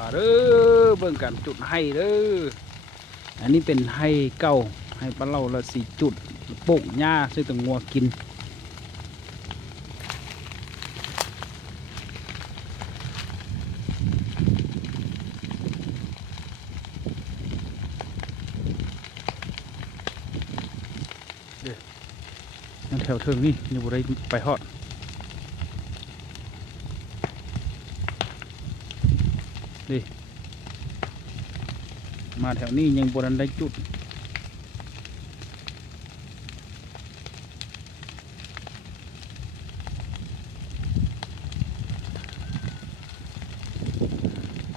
มาเด้อเบิ่งกันจุดให้เด้ออันนี้เป็นให้เก่าให้ปลาเล่าละสี่จุดโป่งหญ้าซึ่งต้องงัวกินแถวเทิงนี่อยู่บริเวณไปฮอดดิมาแถวนี้ยังบรันได้จุด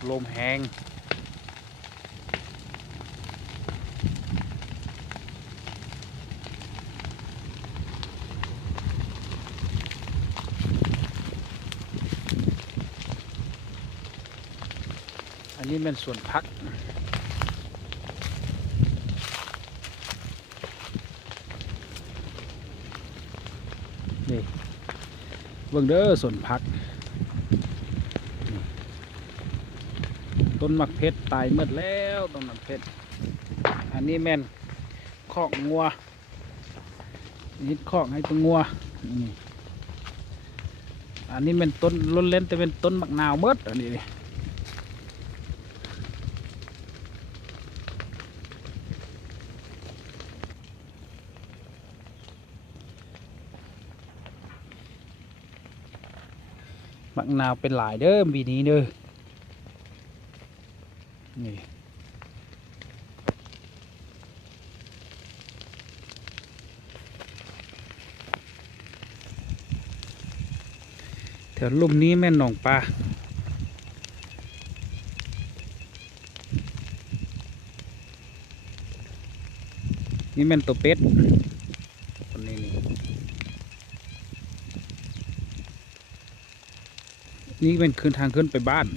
ลมแห้งอันนี้เป็นส่วนพักนี่เบิ่งเด้อส่วนพักต้นมักเพชรตายหมดแล้วต้นมักเพชรอันนี้แม่นคอกงัวนิดคอกให้ตัวงัวอันนี้เป็นต้นล้นเล่นแต่เป็นต้นมักนาวเมดอันนี้มักนาวเป็นหลายเด้อปีนี้เด้อนี่แถวลุ่มนี้แม่นหนองปลานี่แม่นตัวเป็ดคนนี้นี่เป็นคืนทางขึ้นไปบ้าน